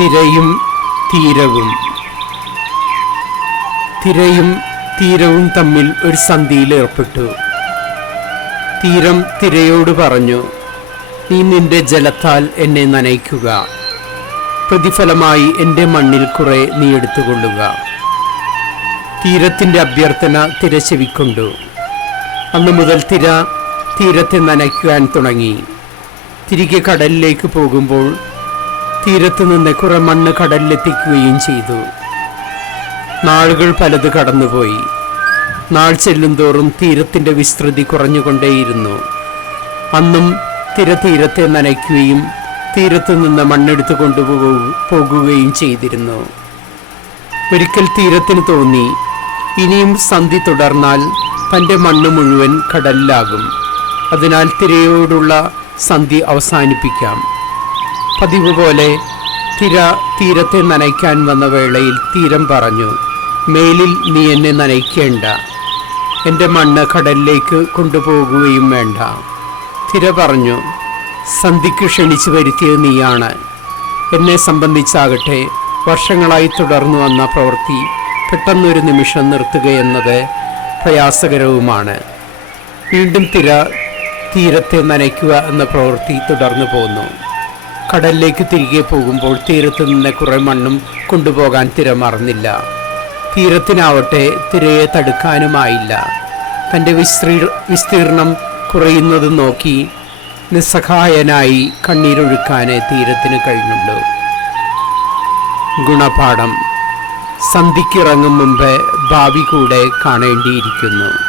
തിരയും തീരവും. തിരയും തീരവും തമ്മിൽ ഒരു സന്ധിയിൽ ഏർപ്പെട്ടു. തീരം തിരയോട് പറഞ്ഞു നീ നിന്റെ ജലത്താൽ എന്നെ നനയ്ക്കുക. പ്രതിഫലമായി എന്റെ മണ്ണിൽ കുറെ നീ എടുത്തുകൊള്ളുക. തീരത്തിന്റെ അഭ്യർത്ഥന തിര ചെവിക്കൊണ്ടു. അന്നു മുതൽ തിര തീരത്തെ നനയ്ക്കുവാൻ തുടങ്ങി. തിരികെ കടലിലേക്ക് പോകുമ്പോൾ തീരത്ത് നിന്ന് കുറെ മണ്ണ് കടലിലെത്തിക്കുകയും ചെയ്തു. നാളുകൾ പലത് കടന്നുപോയി. നാൾ ചെല്ലുംതോറും തീരത്തിന്റെ വിസ്തൃതി കുറഞ്ഞുകൊണ്ടേയിരുന്നു. അന്നും തിരതീരത്തെ നനയ്ക്കുകയും തീരത്ത് നിന്ന് മണ്ണെടുത്ത് കൊണ്ടുപോകു പോകുകയും ചെയ്തിരുന്നു. ഒരിക്കൽ തീരത്തിന് തോന്നി ഇനിയും സന്ധി തുടർന്നാൽ തന്റെ മണ്ണ് മുഴുവൻ കടലിലാകും. അതിനാൽ തിരയോടുള്ള സന്ധി അവസാനിപ്പിക്കാം. പതിവ് പോലെ തിര തീരത്തെ നനയ്ക്കാൻ വന്ന വേളയിൽ തീരം പറഞ്ഞു മേലിൽ നീ എന്നെ നനയ്ക്കേണ്ട. എന്റെ മണ്ണ് കടലിലേക്ക് കൊണ്ടുപോകുകയും വേണ്ട. തിര പറഞ്ഞു സന്ധിക്ക് ക്ഷണിച്ചു വരുത്തിയത് നീയാണ്. എന്നെ സംബന്ധിച്ചാകട്ടെ വർഷങ്ങളായി തുടർന്നു വന്ന പ്രവൃത്തി പെട്ടെന്നൊരു നിമിഷം നിർത്തുകയെന്നത് പ്രയാസകരവുമാണ്. വീണ്ടും തിര തീരത്തെ നനയ്ക്കുക എന്ന പ്രവൃത്തി തുടർന്നു പോന്നു. കടലിലേക്ക് തിരികെ പോകുമ്പോൾ തീരത്ത് നിന്ന് കുറെ മണ്ണും കൊണ്ടുപോകാൻ തിര മറന്നില്ല തീരത്തിനാവട്ടെ തിരയെ തടുക്കാനുമായില്ല. തന്റെ വിസ്തീർ വിസ്തീർണം കുറയുന്നത് നോക്കി നിസ്സഹായനായി കണ്ണീരൊഴുക്കാനേ തീരത്തിന് കഴിഞ്ഞുള്ളൂ ഗുണപാഠം. സന്ധിക്കിറങ്ങും മുമ്പേ ഭാവി കൂടെ കാണേണ്ടിയിരിക്കുന്നു.